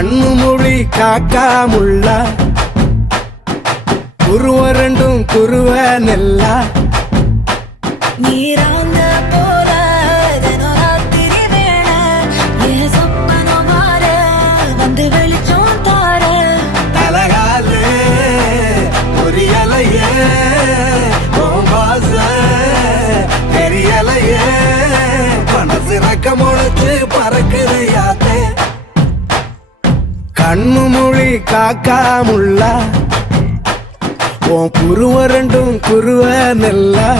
கண்ணு மொழி காக்கா முள்ளா குருவ ரெண்டும் குருவ நெல்லா நீராங்க போல தினராத்திரி வேண என் சொப்பனம் மாற வந்து வெளிச்சம் தார தலகாலே புரியலையே பாச தெரியலையே மனசு ரக்க முளைச்சு பறக்குதையாத்தே கண்ணு மொழி காக்கா முள்ளா உன் குருவ ரெண்டும் குருவ நெல்லா